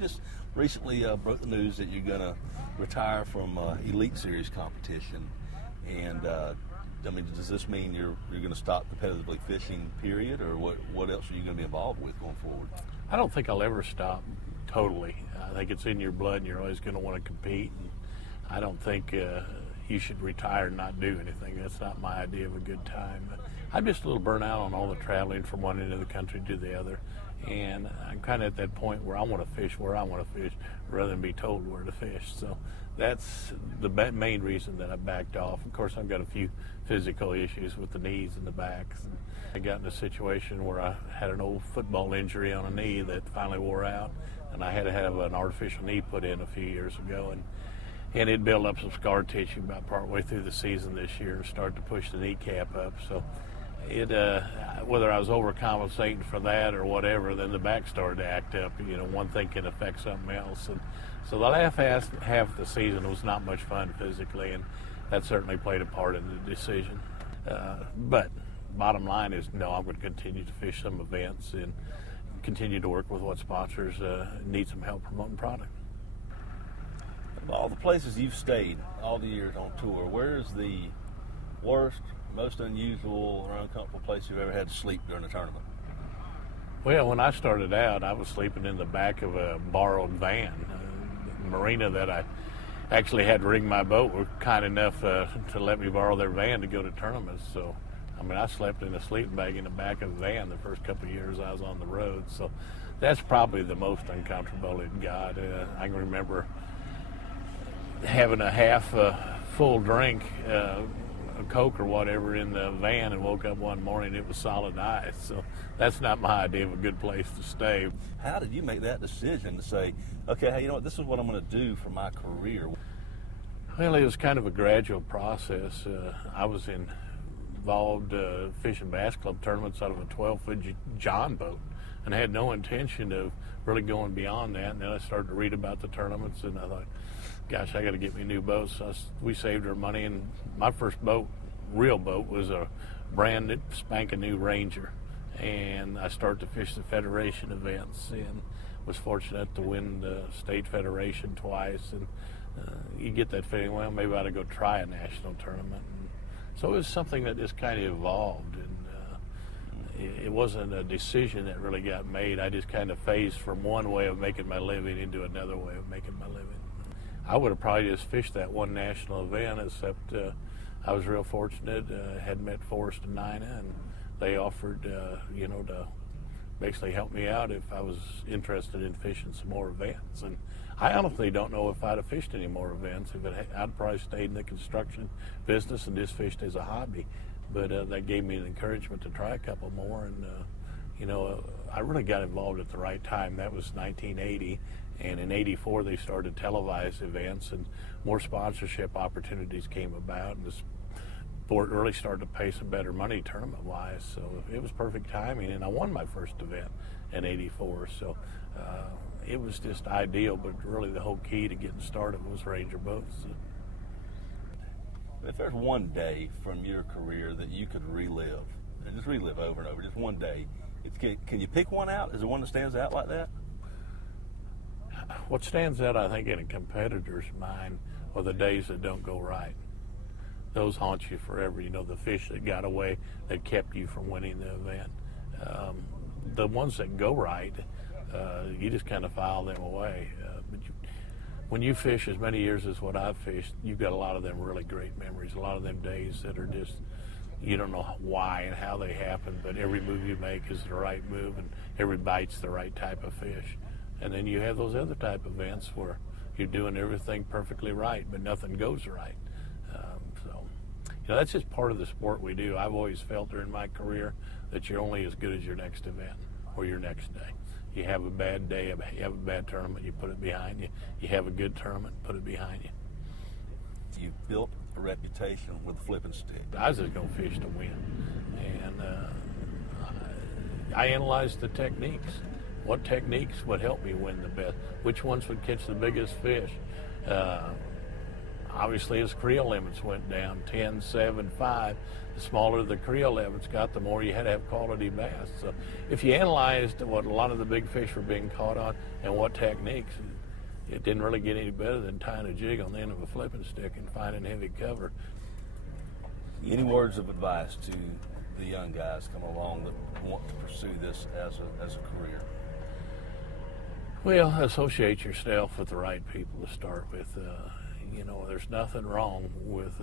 just recently broke the news that you're going to retire from Elite Series competition. And, does this mean you're going to stop competitively fishing, period, or what else are you going to be involved with going forward? I don't think I'll ever stop totally. I think it's in your blood, and you're always going to want to compete. And I don't think you should retire and not do anything. That's not my idea of a good time. But I'm just a little burnt out on all the traveling from one end of the country to the other. And I'm kind of at that point where I want to fish where I want to fish rather than be told where to fish. So that's the main reason that I backed off. Of course, I've got a few physical issues with the knees and the backs. And I got in a situation where I had an old football injury on a knee that finally wore out, and I had to have an artificial knee put in a few years ago. And it built up some scar tissue about partway through the season this year and started to push the kneecap up. So whether I was overcompensating for that or whatever, then the back started to act up. One thing can affect something else. And so the last half of the season was not much fun physically, and that certainly played a part in the decision. But bottom line is, no, I'm going to continue to fish some events and continue to work with what sponsors need some help promoting product. Of all the places you've stayed all the years on tour, where's the worst, most unusual or uncomfortable place you've ever had to sleep during a tournament? Well, when I started out, I was sleeping in the back of a borrowed van. The marina that I actually had to rig my boat were kind enough to let me borrow their van to go to tournaments. So, I slept in a sleeping bag in the back of the van the first couple of years I was on the road. So that's probably the most uncomfortable it got. I can remember having a half full drink, a Coke or whatever in the van, and woke up one morning it was solid ice. So that's not my idea of a good place to stay. How did you make that decision to say, okay, hey, this is what I'm going to do for my career? Well, it was kind of a gradual process. I was involved fishing bass club tournaments out of a 12-foot John boat and had no intention of really going beyond that. And then I started to read about the tournaments, and I thought, gosh, I got to get me a new boat. So we saved our money, and my first boat, real boat, was a brand spanking new Ranger. And I started to fish the Federation events and was fortunate to win the State Federation twice. And you get that feeling, well, maybe I ought to go try a national tournament. And so it was something that just kind of evolved. And it wasn't a decision that really got made. I just kind of phased from one way of making my living into another way of making my living. I would have probably just fished that one national event, except I was real fortunate. Had met Forrest and Nina, and they offered, to basically help me out if I was interested in fishing some more events. And I honestly don't know if I'd have fished any more events. I'd probably stayed in the construction business and just fished as a hobby. But that gave me the encouragement to try a couple more. And, I really got involved at the right time. That was 1980. And in 84, they started televised events, and more sponsorship opportunities came about, and the sport really started to pay some better money tournament-wise. So it was perfect timing, and I won my first event in 84. So it was just ideal, but really the whole key to getting started was Ranger boats. If there's one day from your career that you could relive, and just relive over and over, just one day, can you pick one out? Is there one that stands out like that? What stands out, I think, in a competitor's mind are the days that don't go right. Those haunt you forever. The fish that got away that kept you from winning the event. The ones that go right, you just kind of file them away. But when you fish as many years as what I've fished, you've got a lot of them really great memories, a lot of them days that are just, you don't know why and how they happen, but every move you make is the right move, and every bite's the right type of fish. And then you have those other type of events where you're doing everything perfectly right, but nothing goes right. That's just part of the sport we do. I've always felt during my career that you're only as good as your next event or your next day. You have a bad day, you have a bad tournament, you put it behind you. You have a good tournament, put it behind you. You've built a reputation with a flipping stick. I was just going to fish to win. And I analyzed the techniques. What techniques would help me win the best? Which ones would catch the biggest fish? obviously as creel limits went down, 10, 7, 5, the smaller the creel limits got, the more you had to have quality bass. So if you analyzed what a lot of the big fish were being caught on and what techniques, it didn't really get any better than tying a jig on the end of a flipping stick and finding heavy cover. Any words of advice to the young guys coming along that want to pursue this as a career? Well, associate yourself with the right people to start with. There's nothing wrong with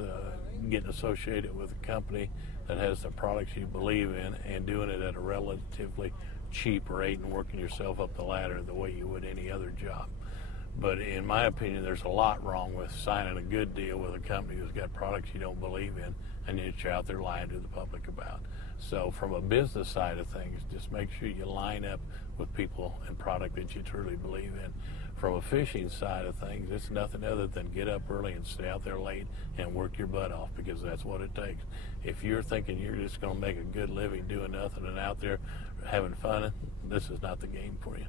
getting associated with a company that has the products you believe in and doing it at a relatively cheap rate and working yourself up the ladder the way you would any other job. But in my opinion, there's a lot wrong with signing a good deal with a company who's got products you don't believe in and that you're out there lying to the public about. So from a business side of things, just make sure you line up with people and product that you truly believe in. From a fishing side of things, it's nothing other than get up early and stay out there late and work your butt off, because that's what it takes. If you're thinking you're just going to make a good living doing nothing and out there having fun, this is not the game for you.